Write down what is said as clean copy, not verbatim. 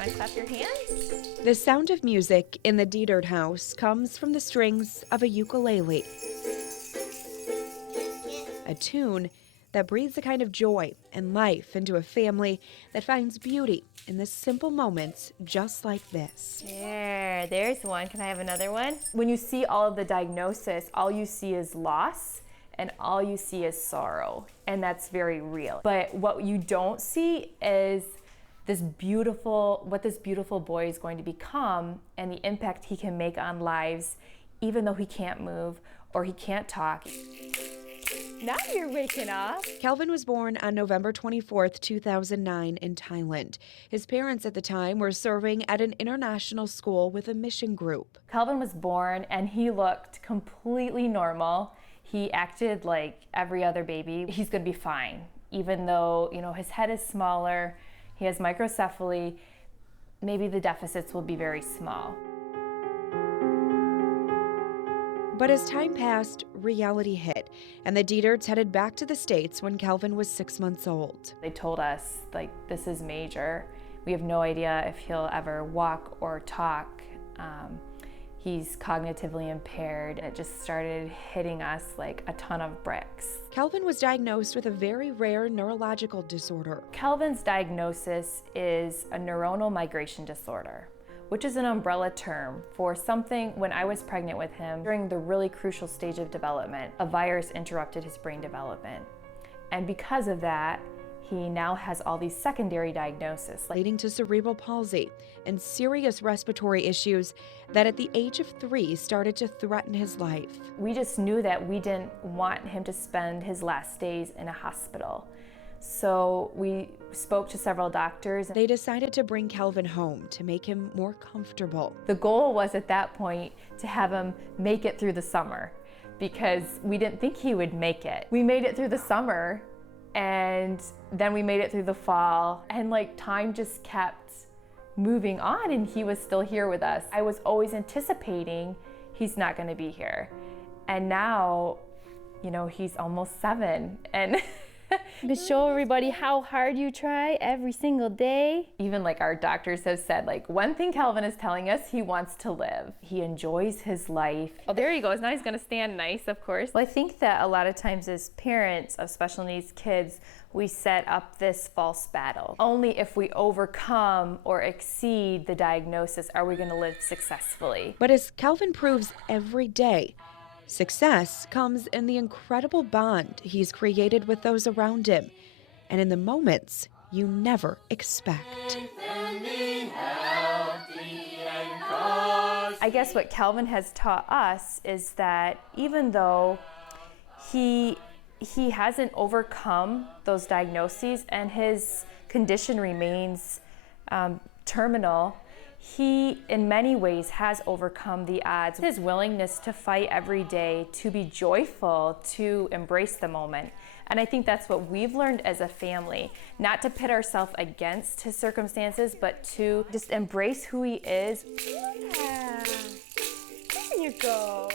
Want to clap your hands? The sound of music in the Dietert house comes from the strings of a ukulele, a tune that breathes a kind of joy and life into a family that finds beauty in the simple moments just like this. There's one. Can I have another one? When you see all of the diagnosis, all you see is loss and all you see is sorrow, and that's very real. But what you don't see is what this beautiful boy is going to become and the impact he can make on lives, even though he can't move or he can't talk. Now you're waking up. Kelvin was born on November 24th, 2009 in Thailand. His parents at the time were serving at an international school with a mission group. Kelvin was born and he looked completely normal. He acted like every other baby. He's gonna be fine. Even though, his head is smaller, he has microcephaly, maybe the deficits will be very small. But as time passed, reality hit, and the Dieterts headed back to the States when Kelvin was 6 months old. They told us, this is major. We have no idea if he'll ever walk or talk. He's cognitively impaired. It just started hitting us like a ton of bricks. Kelvin was diagnosed with a very rare neurological disorder. Kelvin's diagnosis is a neuronal migration disorder, which is an umbrella term for something. When I was pregnant with him, during the really crucial stage of development, a virus interrupted his brain development. And because of that, he now has all these secondary diagnoses, leading to cerebral palsy and serious respiratory issues that at the age of 3 started to threaten his life. We just knew that we didn't want him to spend his last days in a hospital. So we spoke to several doctors. They decided to bring Kelvin home to make him more comfortable. The goal was at that point to have him make it through the summer because we didn't think he would make it. We made it through the summer and then we made it through the fall, and time just kept moving on and he was still here with us. I was always anticipating he's not going to be here. And now, he's almost 7 and to show everybody how hard you try every single day. Even our doctors have said, one thing Kelvin is telling us, he wants to live. He enjoys his life. Oh, there he goes. Now he's gonna stand nice, of course. Well, I think that a lot of times as parents of special needs kids, we set up this false battle. Only if we overcome or exceed the diagnosis are we gonna live successfully. But as Kelvin proves every day, success comes in the incredible bond he's created with those around him, and in the moments you never expect. I guess what Kelvin has taught us is that even though he hasn't overcome those diagnoses and his condition remains terminal, he, in many ways, has overcome the odds. His willingness to fight every day, to be joyful, to embrace the moment. And I think that's what we've learned as a family, not to pit ourselves against his circumstances, but to just embrace who he is. Yeah. There you go.